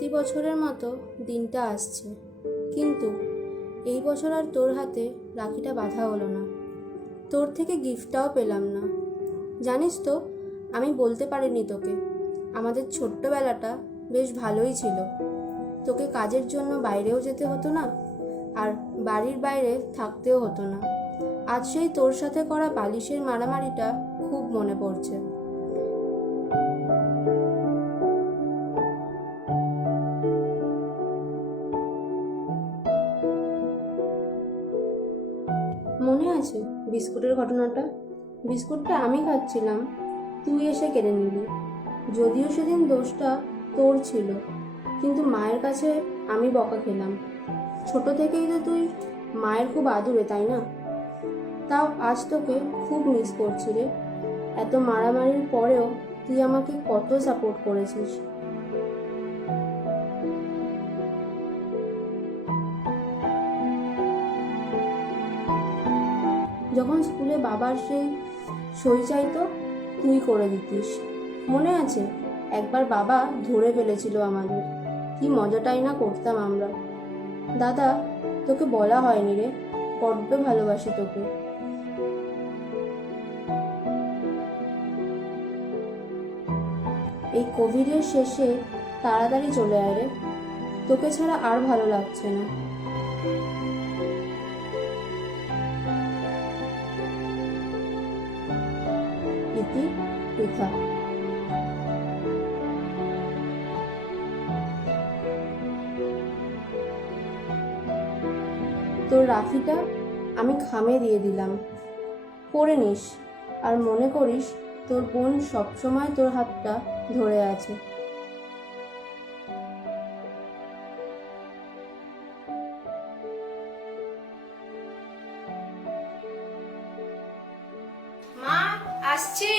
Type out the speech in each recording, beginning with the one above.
প্রতি বছরের মতো দিনটা আসছে, কিন্তু এই বছর আর তোর হাতে রাখিটা বাঁধা হলো না। তোর থেকে গিফটটাও পেলাম না। জানিস তো, আমি বলতে পারিনি তোকে, আমাদের ছোট্টবেলাটা বেশ ভালোই ছিল। তোকে কাজের জন্য বাইরেও যেতে হতো না, আর বাড়ির বাইরে থাকতেও হতো না। আজ সেই তোর সাথে করা বালিশের মারামারিটা খুব মনে পড়ছে। মনে আছে বিস্কুটের ঘটনাটা? বিস্কুটটা আমি খাচ্ছিলাম, তুই এসে কেড়ে নিলি। যদিও সেদিন দোষটা তোর ছিল, কিন্তু মায়ের কাছে আমি বকা খেলাম। ছোট থেকেই তো তুই মায়ের খুব আদুরে, তাই না? তাও আজ তোকে খুব মিস করছি রে। এত মারামারির পরেও তুই আমাকে কত সাপোর্ট করেছিস। যখন স্কুলে বাবার সেই সই চাইতো, তুই করে দিতিস। মনে আছে একবার বাবা ধরে ফেলেছিল আমাদের, কি মজাটাই না করতাম আমরা। দাদা, তোকে বলা হয়নি রে, বড্ড ভালোবাসি তোকে। এই কোভিডের শেষে তাড়াতাড়ি চলে আয় রে, তোকে ছাড়া আর ভালো লাগছে না। ইতি, পৃথা। তোর রাখিটা আমি খামে দিয়ে দিলাম, পরে নিস। আর মনে করিস তোর বোন সবসময় তোর হাতটা ধরে আছে। মা, আসছি।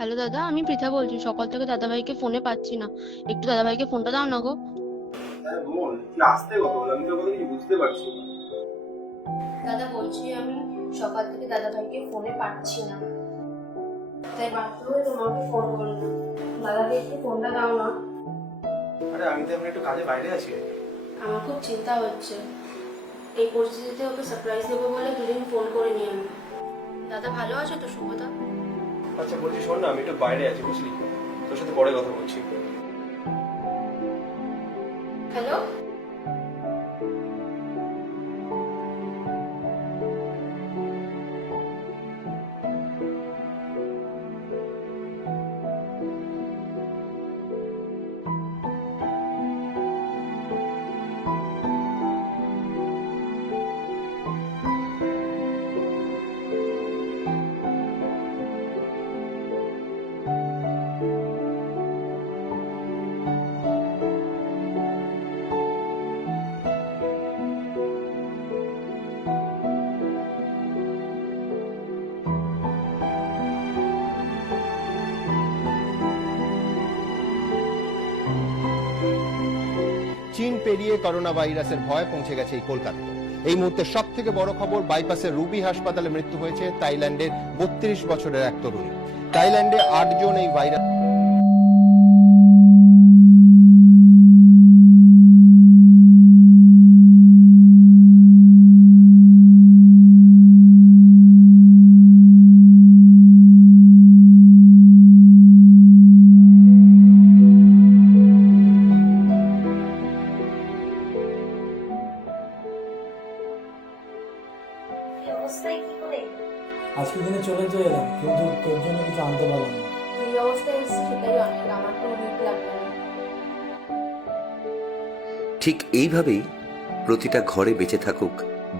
হ্যালো দাদা, আমি পৃথা বলছি। সকাল থেকে দাদাভাইকে ফোনে পাচ্ছি না, একটু দাদাভাইকে ফোনটা দাও না গো। হ্যাঁ বল, কি আসতে কথা বল, আমি তো কথা কিছু বুঝতে পারছি না। দাদা বলছি, আমি সকাল থেকে দাদাভাইকে ফোনে পাচ্ছি না, তাই বাধ্য হয়ে তোমাকে ফোন করলাম। দাদাকে একটু ফোনটা দাও না। আরে আমি তো এখন একটু কাজে বাইরে আছি। আমার খুব চিন্তা হচ্ছে, এই পরিস্থিতিতে ওকে সারপ্রাইজ দেবো বলে দুদিন ফোন করিনি আমি। দাদা ভালো আছে তো শুভদা? আচ্ছা বলছি শোন না, আমি একটু বাইরে আছি বুঝলি, তোর সাথে পরে কথা বলছি। হ্যালো। পেরিয়ে করোনা ভাইরাসের ভয় পৌঁছে গেছে এই কলকাতায়। এই মুহূর্তে সব থেকে বড় খবর, বাইপাসের রুবি হাসপাতালে মৃত্যু হয়েছে থাইল্যান্ডের 32 বছরের এক তরুণী। থাইল্যান্ডে 8 জন এই ভাইরাস আজকের দিনে চলে তো এলাম, কিন্তু তোর জন্য কিছু আনতে পারলাম না। এই অবস্থায় এসেছি সেটাই অনেক, আমার কোনো দুঃখ লাগবে না। ঠিক এইভাবেই প্রতিটা ঘরে বেঁচে থাকুক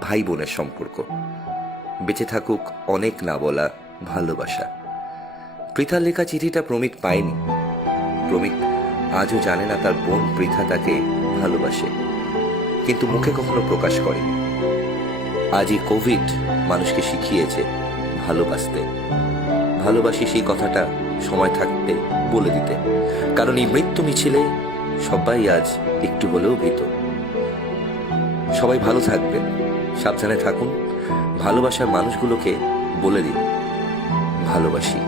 ভাই বোনের সম্পর্ক, বেঁচে থাকুক অনেক না বলা ভালোবাসা। পৃথার লেখা চিঠিটা প্রমিত পায়নি। প্রমিত আজও জানে না তার বোন পৃথা তাকে ভালোবাসে, কিন্তু মুখে কখনো প্রকাশ করেনি। আজই কোভিড মানুষকে শিখিয়েছে ভালোবাসতে। ভালোবাসি সেই কথাটা সময় থাকতে বলে দিতে, কারণ এই মৃত্যু মিছিলে সবাই আজ একটু হলেও ভীত। সবাই ভালো থাকবেন, সাবধানে থাকুন, ভালোবাসার মানুষগুলোকে বলে দিন ভালোবাসি।